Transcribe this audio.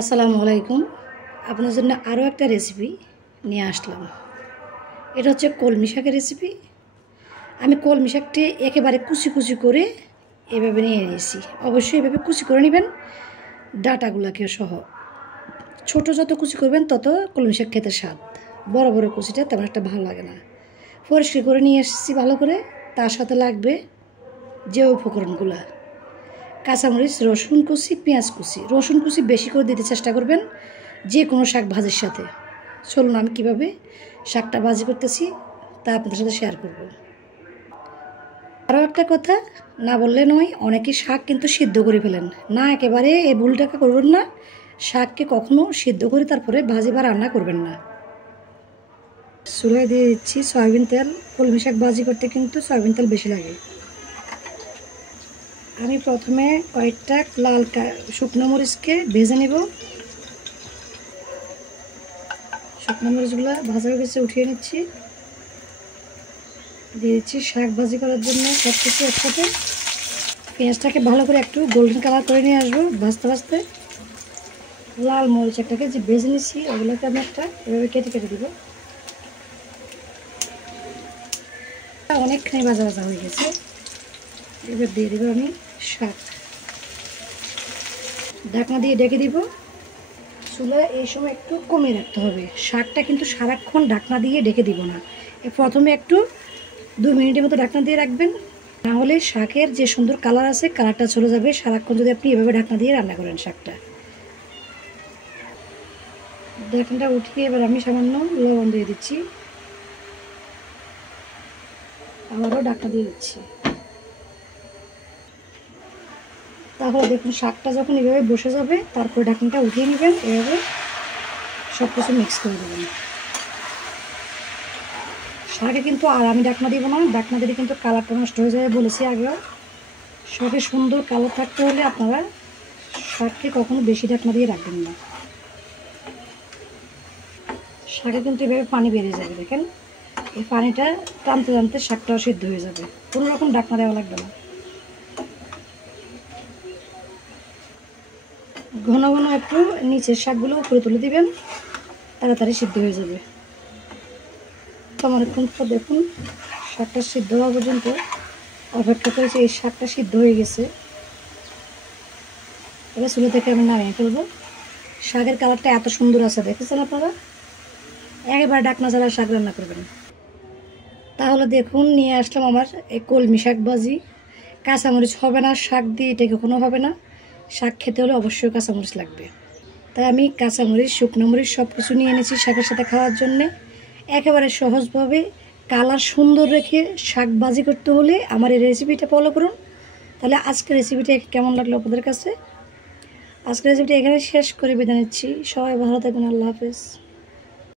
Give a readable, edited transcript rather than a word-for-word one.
আসসালামু আলাইকুম। আপনার জন্য আরও একটা রেসিপি নিয়ে আসলাম। এটা হচ্ছে কলমি শাকের রেসিপি। আমি কলমি শাকটি একেবারে কুচি কুচি করে এভাবে নিয়ে নিয়েছি। অবশ্যই এভাবে কুচি করে নেবেন, ডাঁটাগুলোকে সহ। ছোট যত কুচি করবেন তত কলমি শাক খেতে স্বাদ। বড় বড় কুচিটা তেমন একটা ভালো লাগে না। পরিষ্কার করে নিয়ে এসেছি ভালো করে। তার সাথে লাগবে যে উপকরণগুলো: কাঁচামরিচ, রসুন কুচি, পেঁয়াজ কুচি। রসুন কুচি বেশি করে দিতে চেষ্টা করবেন যে কোনো শাক ভাজির সাথে। চলুন আমি কীভাবে শাকটা ভাজি করতেছি তা আপনাদের সাথে শেয়ার করব। আরও একটা কথা না বললে নয়, অনেকে শাক কিন্তু সিদ্ধ করে ফেলেন না। একেবারে এই ভুলটাকে করবেন না। শাককে কখনো সিদ্ধ করে তারপরে ভাজি বা রান্না করবেন না। চুলায় দিয়ে দিচ্ছি সয়াবিন তেল। কলমি শাক ভাজি করতে কিন্তু সয়াবিন তেল বেশি লাগে। আমি প্রথমে কয়েকটা লাল শুকনো মরিচকে ভেজে নেব। শুকনো মরিচগুলো ভাজা হয়ে গেছে, উঠিয়ে নিচ্ছি। দিয়ে দিচ্ছি শাক ভাজি করার জন্য সব কিছু একসাথে। পেঁয়াজটাকে ভালো করে একটু গোল্ডেন কালার করে নিয়ে আসবো ভাজতে ভাজতে। লাল মরিচ একটাকে যে ভেজে নিচ্ছি ওগুলোকে আমি একটা এভাবে কেটে কেটে দেবো। অনেকখানি ভাজা ভাজা হয়ে গেছে। এবার দিয়ে দেবো আমি শাক। ঢাকনা দিয়ে ডেকে দিব। চুলা এই সময় একটু কমিয়ে রাখতে হবে। শাকটা কিন্তু সারাক্ষণ ঢাকনা দিয়ে ডেকে দিব না। প্রথমে একটু 2 মিনিটের মতো ঢাকনা দিয়ে রাখবেন, না হলে শাকের যে সুন্দর কালার আছে কালারটা চলে যাবে সারাক্ষণ যদি আপনি এভাবে ঢাকনা দিয়ে রান্না করেন শাকটা। ঢাকনাটা উঠিয়ে এবার আমি সামান্য লবণ দিয়ে দিচ্ছি, আবারও ঢাকনা দিয়ে দিচ্ছি। তাহলে দেখুন শাকটা যখন এভাবে বসে যাবে তারপর ঢাকনাটা উঠিয়ে নেবেন। এভাবে সব কিছু মিক্স করে দেবেন। শাকে কিন্তু আর আমি ঢাকনা দিব না, ঢাকনা দিলে কিন্তু কালারটা নষ্ট হয়ে যাবে বলেছি আগেও। শাকে সুন্দর কালার থাকতে হলে আপনারা শাককে কখনো বেশি ঢাকনা দিয়ে রাখবেন না। শাকে কিন্তু এভাবে পানি বেরিয়ে যাবে, দেখেন। এই পানিটা টানতে টানতে শাকটাও সিদ্ধ হয়ে যাবে। কোনো রকম ঢাকনা দেওয়া লাগবে না। ঘন ঘন একটু নিচের শাকগুলো উপরে তুলে দিবেন, তাড়াতাড়ি সিদ্ধ হয়ে যাবে। অনেকক্ষণ পর দেখুন শাকটা সিদ্ধ হওয়া পর্যন্ত অপেক্ষা করেছি। এই শাকটা সিদ্ধ হয়ে গেছে। এবার চুলা থেকে আমি নামিয়ে ফেলবো। শাকের কালারটা এত সুন্দর আছে, দেখেছেন আপনারা। একবার ঢাকনা ছাড়া শাক রান্না করবেন। তাহলে দেখুন নিয়ে আসলাম আমার এই কলমি শাক ভাজি। কাঁচামরিচ হবে না শাক দিয়ে, এটা কখনো হবে না। শাক খেতে হলে অবশ্যই কাঁচামরিচ লাগবে। তাই আমি কাঁচামরিচ, শুকনো মরিচ সব কিছু নিয়ে এনেছি শাকের সাথে খাওয়ার জন্যে। একেবারে সহজভাবে কালার সুন্দর রেখে শাক ভাজি করতে হলে আমার এই রেসিপিটা ফলো করুন। তাহলে আজকের রেসিপিটা কেমন লাগলো আপনাদের কাছে? আজকের রেসিপিটা এখানে শেষ করে বিদায় নিচ্ছি। সবাই ভালো থাকবেন। আল্লাহ হাফেজ।